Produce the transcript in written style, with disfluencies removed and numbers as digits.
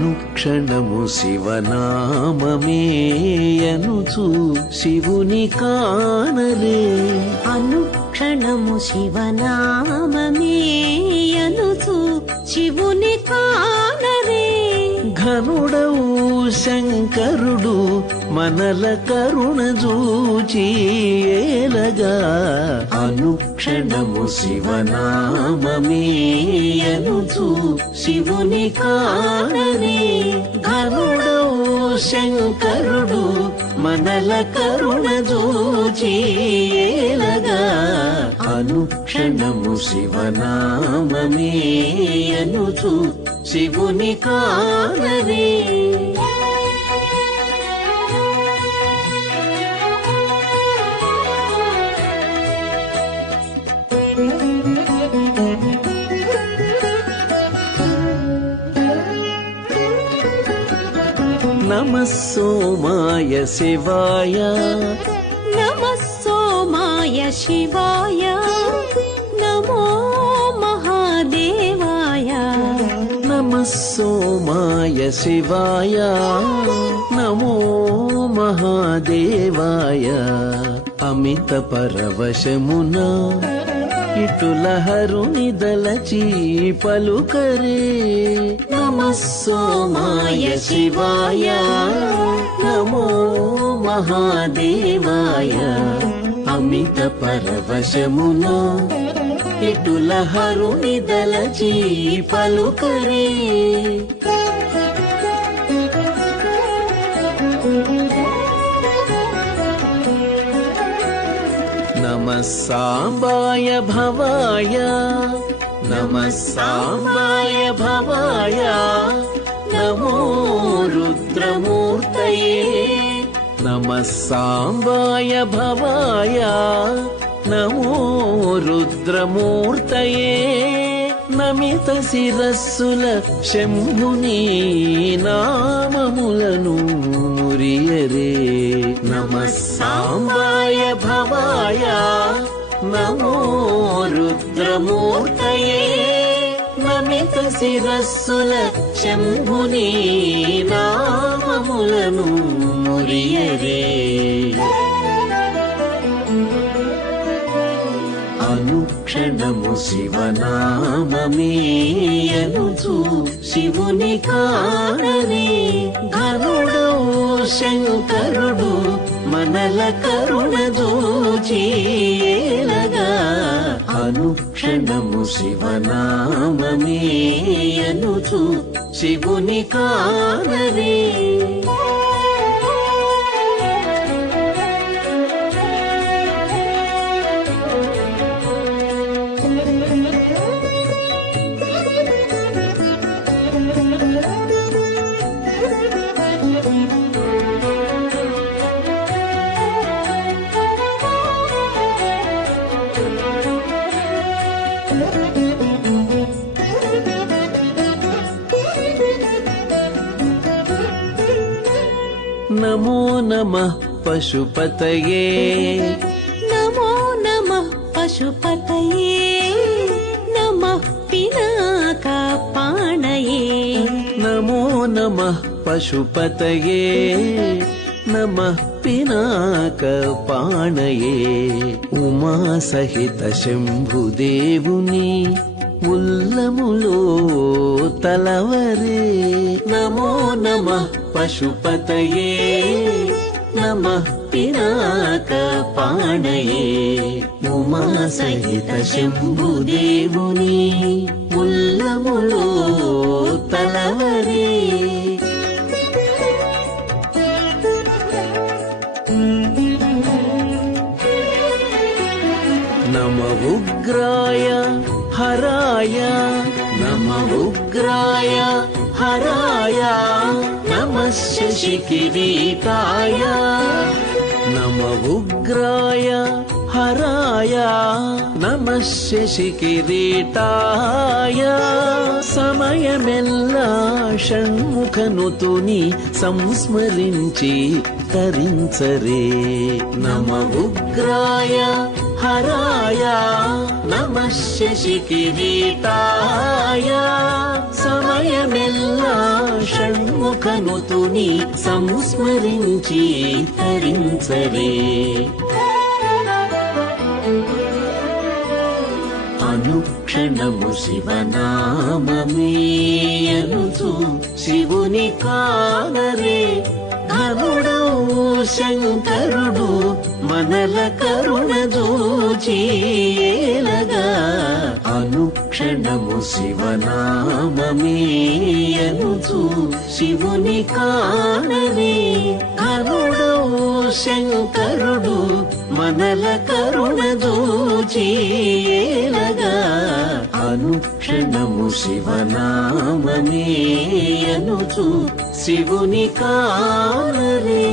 అనుక్షణము శివనామమేయనుచు శివుని కానరే. అనుక్షణము శివనామమేయనుచు శివుని కానరే. ఘనుడవు శంకరుడు మనల కరుణ జూచి ఏలగా. అనుక్షణము శివనామమేయనుచు శివుని కానరే. ఘనుడవు శంకరుడు మనల కరుణ జూచి ఏలగా. అనుక్షణము శివనామమేయనుచు శివుని కానరే. నమః సోమాయ శివాయ. నమః సోమాయ శివాయ. నమో మహాదేవాయ. నమః సోమాయ శివాయ. నమో మహాదేవాయ. అమిత పరవశమున ఇటుల హరుని దలచి పలుకరే. నమః సోమాయ శివాయ. నమో మహాదేవాయ. అమిత పరవశమున ఇటుల హరుని దలచి పలుకరే. నమః సాంబాయ భవాయ. నమః సాంబాయ భవాయ. నమో రుద్రమూర్తయే. నమః సాంబాయ భవాయ. నమో రుద్రమూర్తయే. నమిత శిరస్సుల శంభుని నామములను మురియరే. నమః సాంబాయ భవాయ. నమో రుద్రమూర్తయే. నమిత శిరస్సుల శంభుని నామములను మురియరే. అనుక్షణము శివనామమేయనుచు శివుని కానరే. ఘనుడవు శంకరుడు మనల కరుణ జూచి ఏలగా. అనుక్షణము శివనామమేయనుచు శివుని కానరే. నమో నమః పశుపతయే. నమో నమః పశుపతయే. నమః పినాకపాణయే. నమో నమః పశుపతయే. నమః పినాకపాణయే. ఉమా సహిత శంభుదేవుని ఉల్లములో తలవరే. నమో నమః పశుపతయే. నమః పినాకపాణయే. ఉమా సహిత శంభుదేవుని ఉల్లములో తలవరే. నమ ఉగ్రాయ హరాయ. నమ ఉగ్రాయ హరాయ. నమః శశికిరీటాయ. నమ ఉగ్రాయ హరాయ. నమః శశికిరీటాయ. సమయమెల్లా షణ్ముఖనుతుని సంస్మరించి తరించరే. నమ ఉగ్రాయ హరాయ. నమః శశికిరీటాయ. సమయమెల్లా షణ్ముఖనుతుని సంస్మరించి తరించరే అనుక్షణము శివనామమేయనుచు శివుని కానరే ఘనుడవు శంకరుడు మనల కరుణ దూచేలగా అనుక్షణము శివనామమేయనుచు శివుని కానరే ఘనుడవు శంకరుడు మనల కరుణ దూచేలగా అనుక్షణము శివనామమేయనుచు శివుని కానరే